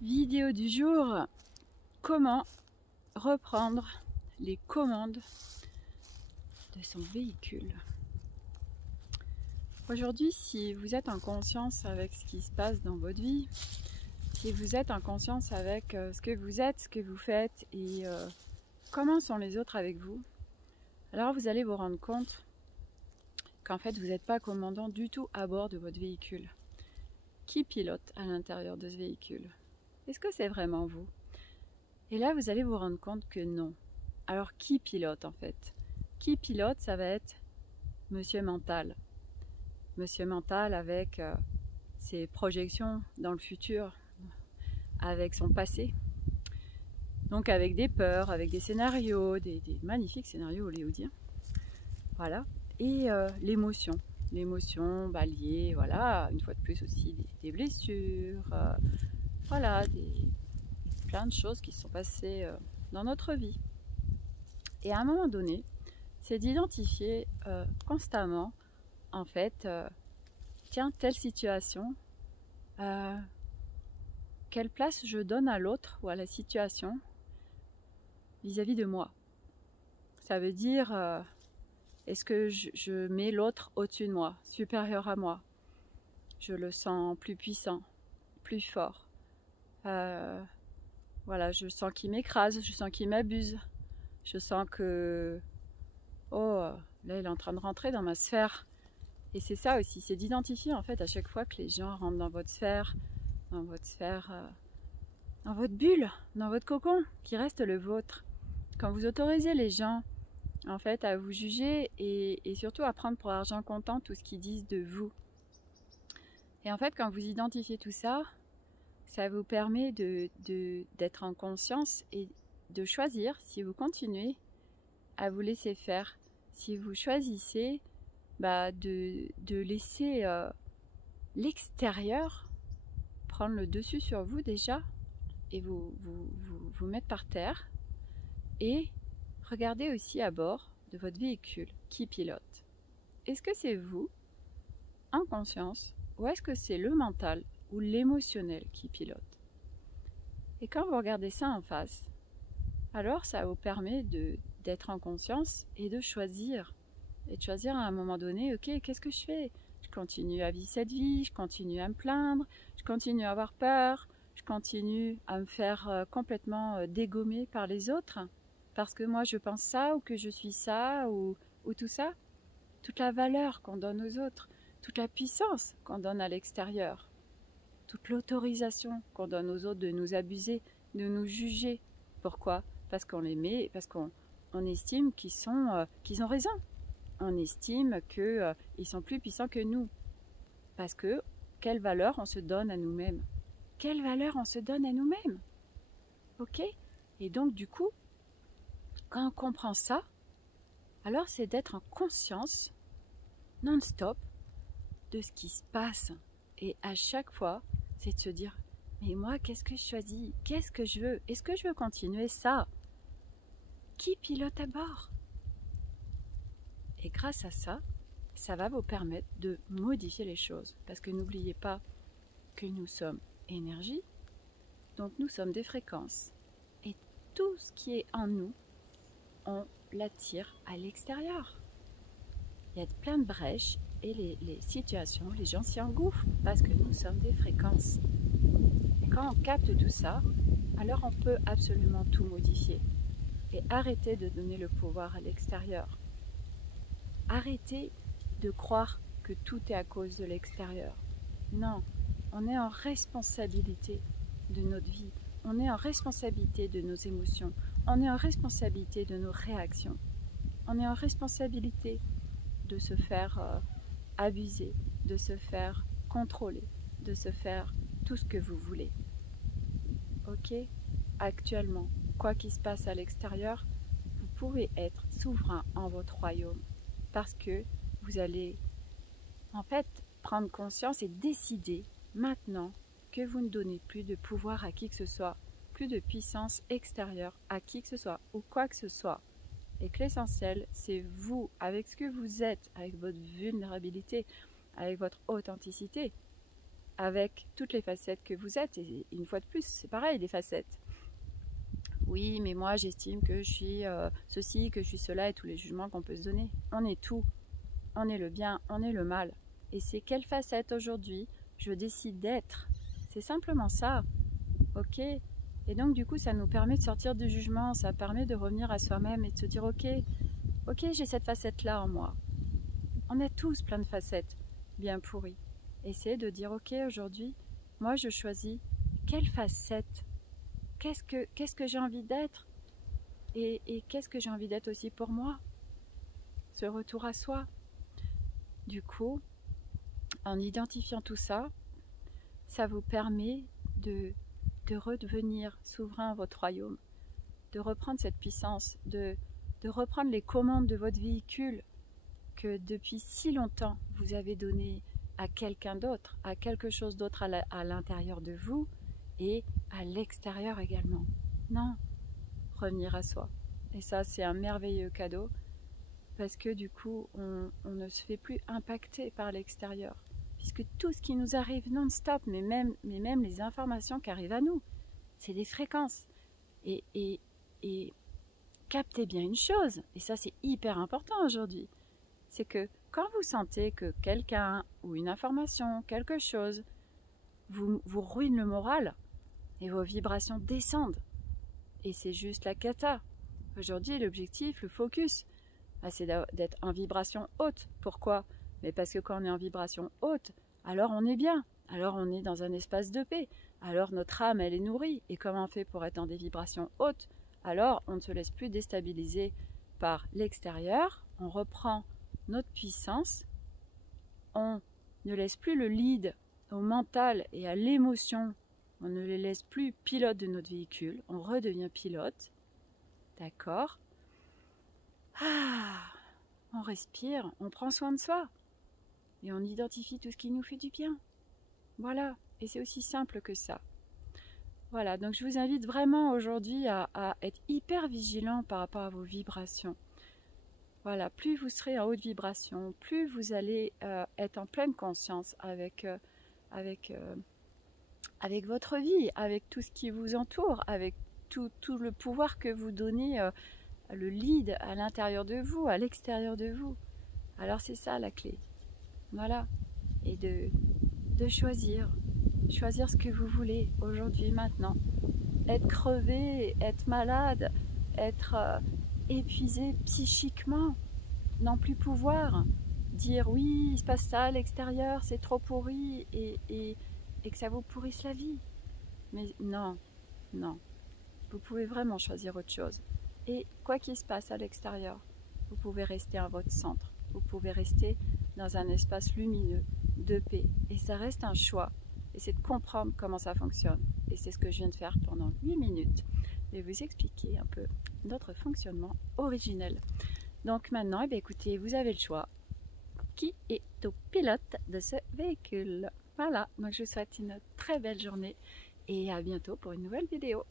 Vidéo du jour, comment reprendre les commandes de son véhicule. Aujourd'hui, si vous êtes en conscience avec ce qui se passe dans votre vie, si vous êtes en conscience avec ce que vous êtes, ce que vous faites et comment sont les autres avec vous, alors vous allez vous rendre compte qu'en fait vous n'êtes pas commandant du tout à bord de votre véhicule. Qui pilote à l'intérieur de ce véhicule? Est-ce que c'est vraiment vous? Et là, vous allez vous rendre compte que non. Alors, qui pilote en fait? Qui pilote, ça va être Monsieur Mental. Monsieur Mental avec ses projections dans le futur, avec son passé. Donc avec des peurs, avec des scénarios, des magnifiques scénarios hollywoodiens. Voilà. Et l'émotion. L'émotion liée, voilà, une fois de plus aussi des blessures, voilà, plein de choses qui se sont passées dans notre vie. Et à un moment donné, c'est d'identifier constamment, en fait, tiens, telle situation, quelle place je donne à l'autre ou à la situation vis-à-vis de moi. Ça veut dire, est-ce que je mets l'autre au-dessus de moi, supérieur à moi? Je le sens plus puissant, plus fort. Voilà, je sens qu'il m'écrase, je sens qu'il m'abuse. Je sens que, oh, là il est en train de rentrer dans ma sphère. Et c'est ça aussi, c'est d'identifier en fait à chaque fois que les gens rentrent dans votre sphère, dans votre bulle, dans votre cocon, qui reste le vôtre. Quand vous autorisez les gens en fait à vous juger et surtout à prendre pour argent comptant tout ce qu'ils disent de vous. Et en fait quand vous identifiez tout ça, ça vous permet d'être en conscience et de choisir si vous continuez à vous laisser faire, si vous choisissez de laisser l'extérieur prendre le dessus sur vous déjà et vous mettre par terre et regardez aussi à bord de votre véhicule qui pilote. Est-ce que c'est vous en conscience ou est-ce que c'est le mental ou l'émotionnel qui pilote? Et quand vous regardez ça en face, alors ça vous permet d'être en conscience et de choisir. Et de choisir à un moment donné, ok, qu'est-ce que je fais? Je continue à vivre cette vie, je continue à me plaindre, je continue à avoir peur, je continue à me faire complètement dégommer par les autres, parce que moi je pense ça, ou que je suis ça, ou tout ça. Toute la valeur qu'on donne aux autres, toute la puissance qu'on donne à l'extérieur, toute l'autorisation qu'on donne aux autres de nous abuser, de nous juger. Pourquoi? Parce qu'on les met, parce qu'on estime qu'ils ont raison. On estime qu'ils sont plus puissants que nous. Parce que, quelle valeur on se donne à nous-mêmes? Quelle valeur on se donne à nous-mêmes? Ok? Et donc, du coup, quand on comprend ça, alors c'est d'être en conscience, non-stop, de ce qui se passe. Et à chaque fois, c'est de se dire, mais moi, qu'est-ce que je choisis? Qu'est-ce que je veux? Est-ce que je veux continuer ça? Qui pilote à bord? Et grâce à ça, ça va vous permettre de modifier les choses. Parce que n'oubliez pas que nous sommes énergie, donc nous sommes des fréquences. Et tout ce qui est en nous, on l'attire à l'extérieur. Il y a plein de brèches et les situations, les gens s'y engouffrent parce que nous sommes des fréquences. Et quand on capte tout ça, alors on peut absolument tout modifier. Et arrêter de donner le pouvoir à l'extérieur. Arrêtez de croire que tout est à cause de l'extérieur. Non, on est en responsabilité de notre vie. On est en responsabilité de nos émotions. On est en responsabilité de nos réactions. On est en responsabilité de se faire abuser, de se faire contrôler, de se faire tout ce que vous voulez. Ok? Actuellement, quoi qu'il se passe à l'extérieur, vous pouvez être souverain en votre royaume. Parce que vous allez en fait prendre conscience et décider maintenant que vous ne donnez plus de pouvoir à qui que ce soit, plus de puissance extérieure à qui que ce soit ou quoi que ce soit. Et que l'essentiel, c'est vous, avec ce que vous êtes, avec votre vulnérabilité, avec votre authenticité, avec toutes les facettes que vous êtes. Et une fois de plus, c'est pareil, des facettes. Oui, mais moi j'estime que je suis ceci, que je suis cela, et tous les jugements qu'on peut se donner. On est tout. On est le bien, on est le mal. Et c'est quelle facette aujourd'hui je décide d'être. C'est simplement ça. Ok? Et donc du coup, ça nous permet de sortir du jugement, ça permet de revenir à soi-même et de se dire ok, j'ai cette facette-là en moi. On a tous plein de facettes bien pourries. Essayez de dire ok, aujourd'hui, moi je choisis quelle facette, qu'est-ce que j'ai envie d'être et qu'est-ce que j'ai envie d'être aussi pour moi. Ce retour à soi. Du coup, en identifiant tout ça, ça vous permet de redevenir souverain à votre royaume, de reprendre cette puissance, de reprendre les commandes de votre véhicule que depuis si longtemps vous avez donné à quelqu'un d'autre, à quelque chose d'autre à l'intérieur de vous et à l'extérieur également. Non, revenir à soi. Et ça, c'est un merveilleux cadeau parce que du coup, on ne se fait plus impacter par l'extérieur. Puisque tout ce qui nous arrive non-stop, mais même les informations qui arrivent à nous, c'est des fréquences. Et captez bien une chose, et ça c'est hyper important aujourd'hui, c'est que quand vous sentez que quelqu'un ou une information, quelque chose, vous ruine le moral, et vos vibrations descendent, et c'est juste la cata. Aujourd'hui, l'objectif, le focus, c'est d'être en vibration haute. Pourquoi ? Mais parce que quand on est en vibration haute, alors on est bien, alors on est dans un espace de paix, alors notre âme elle est nourrie. Et comment on fait pour être dans des vibrations hautes? Alors on ne se laisse plus déstabiliser par l'extérieur, on reprend notre puissance, on ne laisse plus le lead au mental et à l'émotion, on ne les laisse plus pilote de notre véhicule, on redevient pilote, d'accord? On respire, on prend soin de soi. Et on identifie tout ce qui nous fait du bien. Voilà, et c'est aussi simple que ça. Voilà, donc je vous invite vraiment aujourd'hui à être hyper vigilant par rapport à vos vibrations. Voilà, plus vous serez en haute vibration, plus vous allez être en pleine conscience avec votre vie, avec tout ce qui vous entoure, avec tout le pouvoir que vous donnez, le lead à l'intérieur de vous, à l'extérieur de vous. Alors c'est ça la clé. Voilà, et de choisir ce que vous voulez aujourd'hui, maintenant. Être crevé, être malade, être épuisé psychiquement, n'en plus pouvoir. Dire oui, il se passe ça à l'extérieur, c'est trop pourri et que ça vous pourrisse la vie. Mais non, vous pouvez vraiment choisir autre chose. Et quoi qu'il se passe à l'extérieur, vous pouvez rester à votre centre, vous pouvez rester dans un espace lumineux, de paix. Et ça reste un choix. Et c'est de comprendre comment ça fonctionne. Et c'est ce que je viens de faire pendant 8 minutes. Je vais vous expliquer un peu notre fonctionnement originel. Donc maintenant, écoutez, vous avez le choix. Qui est au pilote de ce véhicule? Voilà, donc je vous souhaite une très belle journée et à bientôt pour une nouvelle vidéo.